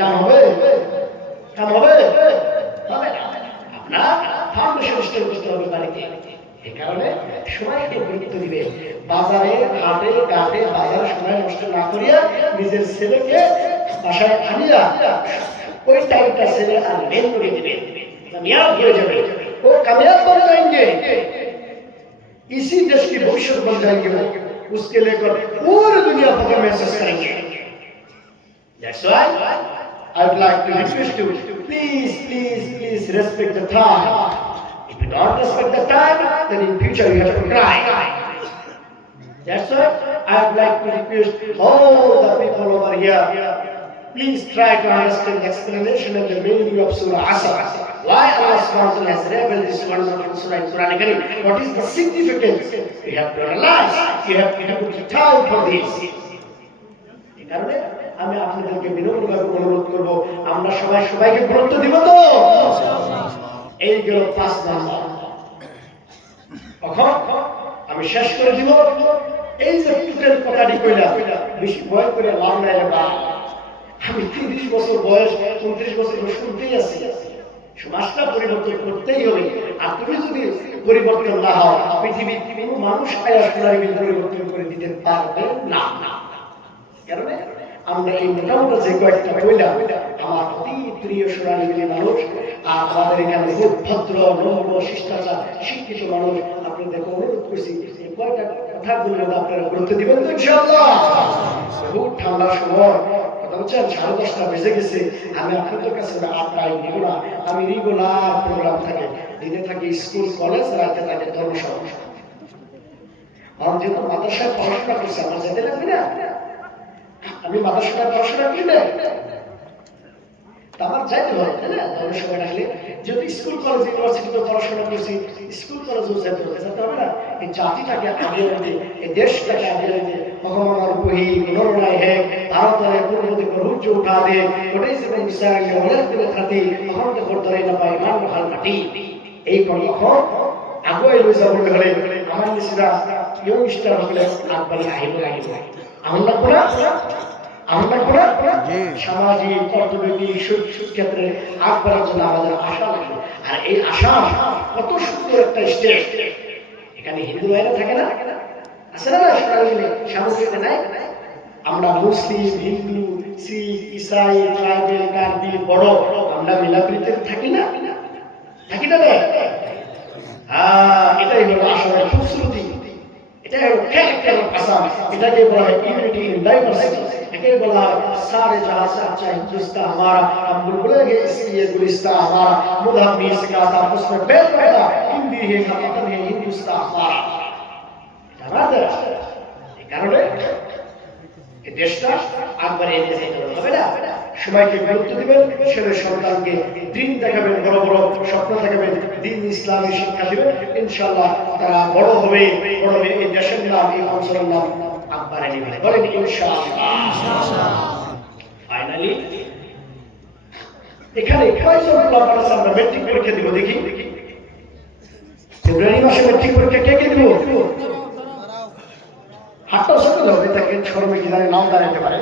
কাম হবে? কাম হবে? হবে না। আপনার ফাউন্ডেশন স্টোর করতে হবে বাড়িতে। এই কারণে সময়কে গুরুত্ব দিবে। বাজারে হাটে ঘাটে বাজার সময় নষ্ট না করিয়া নিজের ছেলেকে বাসায় আনিয়া ওই টাইমটা ছেলে আর মেন করে দিবে, কামিয়াব হয়ে যাবে। ও কামিয়াব बन जाएंगे, इसी देश की भविष्य बन जाएंगे वो, उसके लेकर पूरी दुनिया फख्र महसूस करेंगे। That's why I would like to request you, please respect the time. If you don't respect the time, then in future you have to cry. That's why I would like to request all the people over here, please try to understand the explanation of the meaning of Surah Asr. Why Allah subhanahu wa ta'ala has revealed this wonderful surah in Quran Karim? What is the significance? You have to realize, you have to put time for this. এই কারণে আমি আপনাদেরকে বিনম্রভাবে অনুরোধ করব, আমরা সবাইকে গুরুত্ব দিব তো? এই গেল 5 নাম্বার। এখন আমি শেষ করে দিব। এই যে টুটের কথাটি কইলাম, বেশি ভয় করে লাভ নাই রে ভাই। আমি 30 বছর বয়স, 29 বছর শুনতেই আছি। সমাজটা পরিবর্তন করতেই হবে। আর তুমি যদি পরিবর্তন না হও, পৃথিবীর কোনো মানুষ পরিবর্তন করে দিতে পারবে না। কারণে আমরা এই মোটামুটি যে কয়েকটা কইলাম, আমার অতি প্রিয় সোনালী মানুষ, আর আমাদের এখানে খুব ভদ্র নম্র শিষ্টাচার শিক্ষিত মানুষ, আপনাদের অনুরোধ করছি এই কয়েকটা কথা বললে আপনারা গুরুত্ব দিবেন তো ইনশাআল্লাহ। খুব ঠান্ডার সময় কথা বলছেন, 10:30 বেজে গেছে। আমি আপনাদের কাছে আপনার নিব না, আমি রেগুলার প্রোগ্রাম থাকে, দিনে থাকে স্কুল কলেজ, রাতে থাকে ধর্মসভা। আমার যেহেতু মাদ্রাসায় পড়াশোনা করছে, আমার যেতে লাগবে না? আমি মাদ্রাসায় পড়াশোনা করি না, আমার যাইতে হবে তাই না? ধর্মসভা ডাকলে যেহেতু স্কুল কলেজ ইউনিভার্সিটিতে পড়াশোনা করছি, স্কুল কলেজেও যেতে হবে না? এই জাতিটাকে আগে আনতে, এই দেশটাকে আগে আনতে ভগবানের বহি নরনায় হে ভারতের পূর্ব দিকে রুজ উঠা দে, ওটাই সে মিসাইল অনেক দিন খাতে তখন তো করতে না পাই মান হাল মাটি। এই এখন আগুয়াই লই যাব হলে আমার নিশিরা ইয়ংস্টার হলে আগবাড়ি আহিব লাগিব। আমরা সামাজিক অর্থনৈতিক ক্ষেত্রে আগবাড়ার জন্য আমাদের আশা লাগে। আর এই আশা কত সুন্দর একটা স্টেট, এখানে হিন্দু ভাইরা থাকে না, আছে না? সামগ্রিক নাই, আমরা মুসলিম, হিন্দু, শিখ, ইসাই, ট্রাইবেল, কার্বি, বড়, আমরা মিলাপ্রীতিতে থাকি না? এটাই হলো আসলে খুবসুরতি, এটাই হলো ক্যারেক্টার অফ আসাম। এটাকে বলা হয় ইউনিটি ইন ডাইভার্সিটি। এটাকে বলা হয় सारे जहां से अच्छा हिंदुस्तान हमारा, हम बोलेंगे इसलिए गुलिस्तान हमारा, मुदहब भी सिखा था उसमें बैठ बैठा हिंदी है का वतन है हिंदुस्तान हमारा। আমাদের এই কারণে এই দেশটা আগবাড়িয়ে নিয়ে যেতে হবে না? সবাইকে গুরুত্ব দিবেন, ছেলে সন্তানকে দিন দেখাবেন, বড় বড় স্বপ্ন দেখাবেন, দিন ইসলামী শিক্ষা দিবেন, ইনশাআল্লাহ তারা বড় হবে এই দেশের নাম, এই অঞ্চলের নাম আগবাড়িয়ে নেবেন। বলেন ইনশাআল্লাহ। ফাইনালি এখানে কয়জন আমরা মেট্রিক পরীক্ষা দিব দেখি? ফেব্রুয়ারি মাসে মেট্রিক পরীক্ষা কে দিব? হাতটাও সাথে ধরবে, তাকে শরমে কি জানে নাম দাঁড়াতে পারে।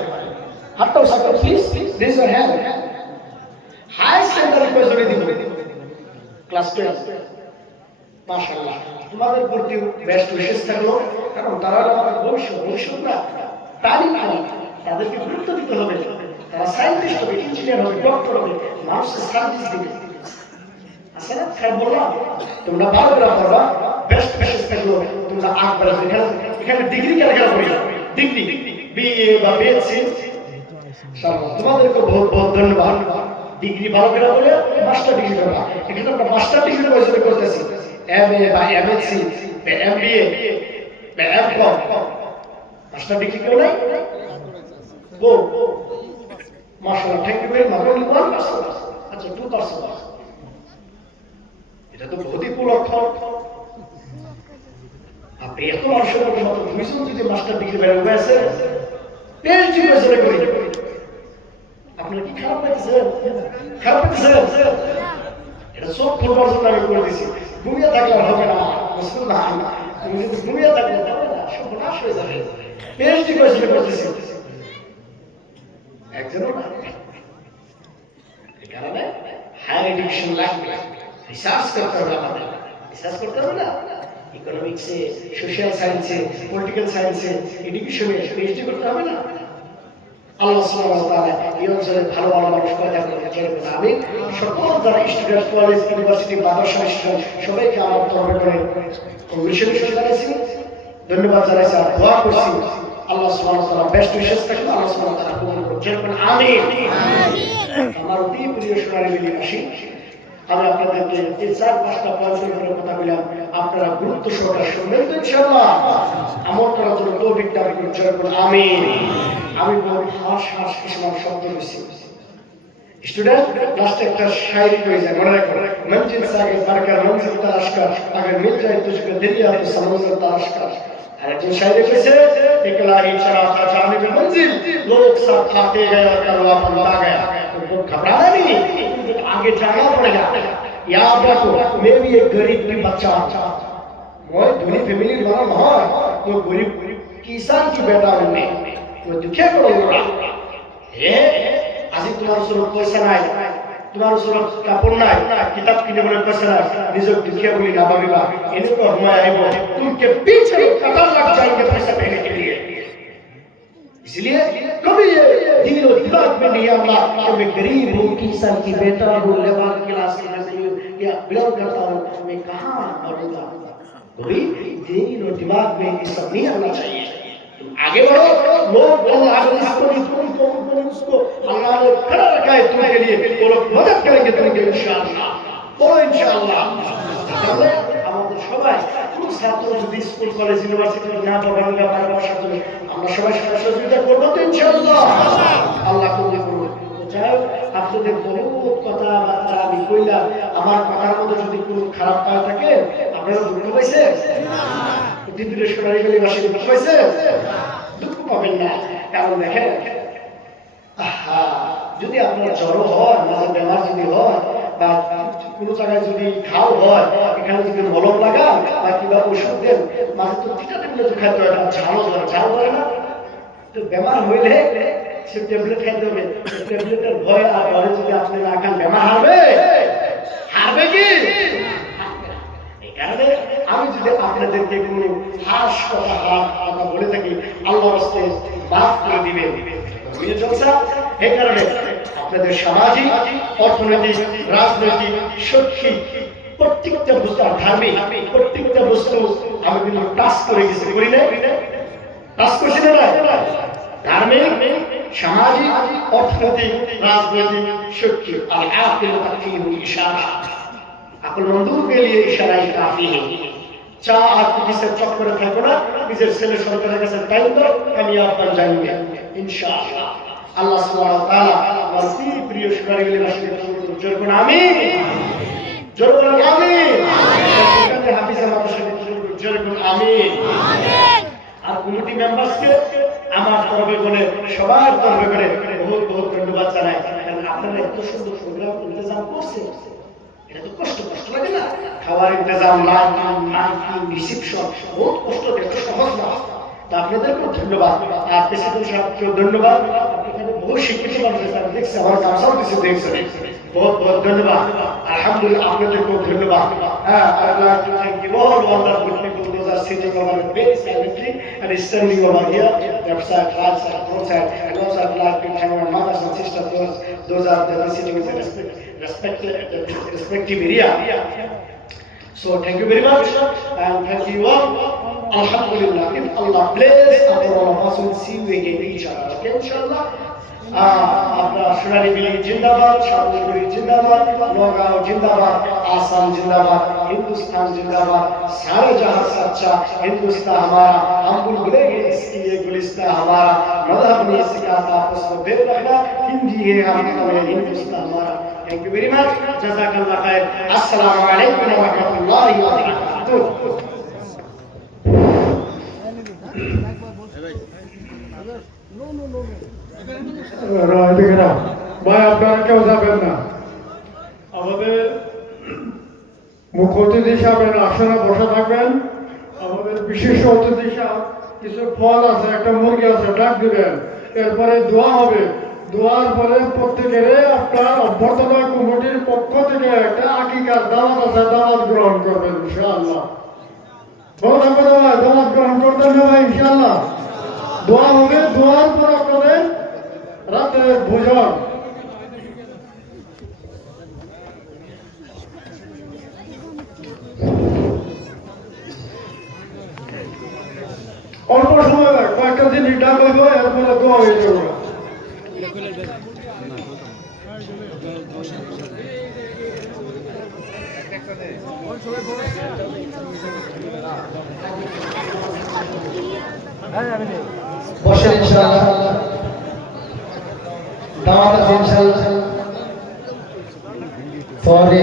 হাতটাও সাথে please raise your hand. Higher secondary কয়জনে দিব? ক্লাস 12। মাশাআল্লাহ, তোমাদের প্রতি বেস্ট উইশেস থাকলো, কারণ তারা আমাদের ভবিষ্যৎ না, তালিম আলী, তাদেরকে গুরুত্ব দিতে হবে। তারা সায়েন্টিস্ট হবে, ইঞ্জিনিয়ার হবে, ডক্টর হবে, মানুষের সার্ভিস দিবে। আছে না? খাই বললাম তোমরা ভালো করে পড়বা, বেস্ট উইশেস থাকলো, তোমরা আগবাড়ে। এখানে ডিগ্রি কেন করি? ডিগ্রি বিএ বা বিএসসি, তোমাদেরকে বহুত ধন্যবাদ। ডিগ্রি ভালো করে বলে মাস্টার ডিগ্রি করবা। এখানে আমরা মাস্টার ডিগ্রি পয়সা করতেছি, এমএ বা এমএসসি বা এমবিএ বা এমকম, মাস্টার ডিগ্রি কেউ নাই? ও মাশাআল্লাহ, থ্যাংক ইউ ভেরি মাচ। 1%, আচ্ছা 2%, এটা তো বহুতই কুলক্ষণ। আপনি এত মানুষের মতো মাত্র 2 জন যদি মাস্টার ডিগ্রি বের হয়ে আছে, পিএইচডি পয়সা করি, আপনার কি খারাপ লাগছে? এটা সব করবার জন্য আমি করে দিছি। দুনিয়া থাকলে হবে না, বুঝলেন না? তুমি যদি দুনিয়া থাকলে হবে না, সব নাশ হয়ে যাবে। পিএইচডি পয়সা করতেছি একজনও না। হায়ার এডুকেশন লাগবে, রিসার্চ করতে হবে, আমাদের রিসার্চ করতে হবে না, ইকোনমিক্সে, সোশ্যাল সায়েন্সে, পলিটিক্যাল সায়েন্সে, এডুকেশনে পিএইচডি করতে হবে না। আল্লাহ সুবহানাহু ওয়া তাআলা এই অঞ্চলে ভালো ভালো মানুষ পয়দা করতে চাইবেন। আমি সকল যারা স্টুডেন্ট, কলেজ, ইউনিভার্সিটি, মাদ্রাসা স্টুডেন্ট সবাইকে আমার তরফ থেকে কংগ্রেচুলেশন জানাইছি, ধন্যবাদ জানাইছি আর দোয়া করছি আল্লাহ সুবহানাহু ওয়া তাআলা বেস্ট উইশেস থাকলে আল্লাহ সুবহানাহু ওয়া তাআলা কবুল করুন। যেরকম আমিন। আমার অতি প্রিয় সোনালী মিলিবাসী, আমি আপনাদেরকে এই 4-5টা পয়েন্টের উপরে কথা বললাম, আপনারা গুরুত্ব সহকারে শুনবেন তো ইনশাআল্লাহ। আমল করার জন্য তৌফিক দান করুন, যেরকম আমিন। আমি বহু হাস হাস কিছু শব্দ বলছি স্টুডেন্ট, লাস্টে একটা শায়রি হয়ে যায়, মনে রাখবেন, মঞ্জিল সাগে বারকার মঞ্জিল তালাশ কর, अगर मिल जाए तुझको दरिया तो समुद्र तलाश कर। আর একজন শায়রি কইছে, একলা ही चला था जाने में मंजिल, लोग सब आते गए और करवा बंदा गया, तो घबराना नहीं, आगे जाना पड़ेगा। याद रखो, मैं भी एक गरीब की बच्चा, मैं धनी फैमिली वाला নহয়, तो गरीब किसान की बेटा हूं मैं, तो दुखे पड़ो হে আজি তোমার ওচৰত পয়সা নাই, তোমাৰ ওচৰত কাপোৰ নাই, কিতাপ কিনিবলৈ পয়সা নাই, নিজক দুখীয়া বুলি নাভাবিবা। এনেকুৱা সময় আহিব तुमके पीछे कतार लग जाएंगे पैसा देने के लिए। इसलिए कभी ये दिल और दिमाग में नहीं आना कि मैं गरीब हूँ, किसान की बेटा हूँ, लेबर क्लास की नहीं हूँ या बिलोंग करता हूँ, मैं कहाँ मरूंगा। कभी दिल और दिमाग में ये सब नहीं आना चाहिए। आगे बढ़ो, लोग अल्लाह ने इसको उसको अल्लाह ने खड़ा रखा है तुम्हारे लिए, वो लोग मदद करेंगे तुमको इंशाअल्लाह। बोलो इंशाअल्लाह। আমাদের সবাই কোন ছাত্র যদি স্কুল কলেজ ইউনিভার্সিটি না পড়ার জন্য আমরা সবাই সহযোগিতা করবো তো ইনশাআল্লাহ। আল্লাহ কবুল করুন। যাই হোক, আপনাদের বহুত কথাবার্তা আমি কইলাম, আমার কথার মধ্যে যদি কোনো খারাপ পাওয়া থাকে আপনারা দুঃখ পাইছেন না? দিদির সোনালী মিলিবাসী দুঃখ পাইছে? দুঃখ পাবেন না, কারণ দেখেন যদি আপনার জ্বর হয়, মাঝে বেমার যদি হয়, বা কোনো জায়গায় যদি ঘাও হয়, এখানে যদি মলম লাগান বা কিংবা ওষুধ দেন, মাঝে তো তিনটা ট্যাবলেট খাইতে হয়, ঝাড়ো ধরে, ঝাড়ো ধরে না, তো বেমার হইলে সে ট্যাবলেট খাইতে হবে। ট্যাবলেটের ভয় আর ভয়ে যদি আপনি না খান, বেমার হারবে? হারবে কি? এই কারণে আমি যদি আপনাদেরকে কোনো হাস কথা বলে থাকি, আল্লাহর রাস্তে মাফ করে দিবেন। এই কারণে আপনাদের সামাজিক, অর্থনৈতিক, রাজনৈতিক, শৈক্ষিক প্রত্যেকটা বস্তু, ধার্মিক প্রত্যেকটা বস্তু আমি কিন্তু টাচ করে গেছি, করি না? টাচ করছি না? ধার্মিক, সামাজিক, অর্থনৈতিক, রাজনৈতিক, শৈক্ষিক। আর अक्लमंदों के लिए इशारा ही काफी है। चाह आप किसी चक्कर में फेंको ना, किसी सेल शर्करा के साथ टाइम दो, कामयाब बन जाएंगे इंशाअल्लाह। अल्लाह सुब्हानहू व तआला मर्सी प्रिय शुक्रिया के लिए मशहूर जोरकुन आमीन, जोरकुन आमीन। कहते हाफिज मादरसा जोरकुन आमीन। আর কমিটি মেম্বার্স কে আমার তরফে করে, সবার তরফে করে বহুত বহুত ধন্যবাদ জানাই, কারণ আপনারা এত সুন্দর প্রোগ্রাম ইন্তজাম করছেন। এটা তো কষ্ট লাগে না? খাওয়ার ইন্তজাম, লাইটিং, রিসেপশন, বহুত কষ্ট, এটা সহজ না। তা আপনাদেরকেও ধন্যবাদ, আর প্রেসিডেন্ট সাহেবকেও ধন্যবাদ। এখানে বহু শিক্ষিত মানুষ আছে, আমি দেখছি, আমার কাছেও কিছু দেখছেন, বহুত বহুত ধন্যবাদ। আলহামদুলিল্লাহ, আপনাদেরকেও ধন্যবাদ। হ্যাঁ, Allah thank you all wonderful people, those are sitting over very silently and standing over here, left side, right side, both side, and also I'd like to thank my mothers and sisters, those are the sitting in the respective area. So thank you very much and thank you all. Alhamdulillah, if Allah bless, all of us will see you again each other, okay, inshallah. আপনার সোনালী মিলি জিন্দাবাদ, শান্তিপুরি জিন্দাবাদ, নগাঁও জিন্দাবাদ, आसाम जिंदाबाद, हिंदुस्तान जिंदाबाद, सारे जहां से अच्छा हिंदुस्तान हमारा, हम बुलबुलेंगे इसके लिए गुलिस्तान हमारा, मजहब नहीं सिखाता आपस में भेद रखना, हिंदी है हम हिंदुस्तान हमारा। थैंक यू वेरी मच, जज़ाकल्लाह खैर, अस्सलामु अलैकुम व रहमतुल्लाहि व बरकातुहू। ভাই আপনারা কেউ যাবেন না, আমাদের মুখ্য অতিথি সাহেবের আসনে বসে থাকবেন। আমাদের বিশেষ অতিথি সাহেব কিছু ফল আছে, একটা মুরগি আছে, ডাক দিবেন, এরপরে দোয়া হবে। দোয়ার পরে প্রত্যেকের আপনার অভ্যর্থনা কমিটির পক্ষ একটা আকিকার দাওয়াত আছে, দাওয়াত গ্রহণ করবেন ইনশাআল্লাহ। বড় থাকবে তো ভাই, দাওয়াত গ্রহণ করবেন না ভাই ইনশাআল্লাহ। দোয়া হবে, দোয়ার পর আপনাদের রাতে ভোজন। অল্প সময় লাগে, কয়েকটা জিনিস ডাক হইব, এরপরে দোয়া হয়ে যাবে। বসেন ইনশাআল্লাহ, দাওয়াত আছে ইনশাআল্লাহ। পরে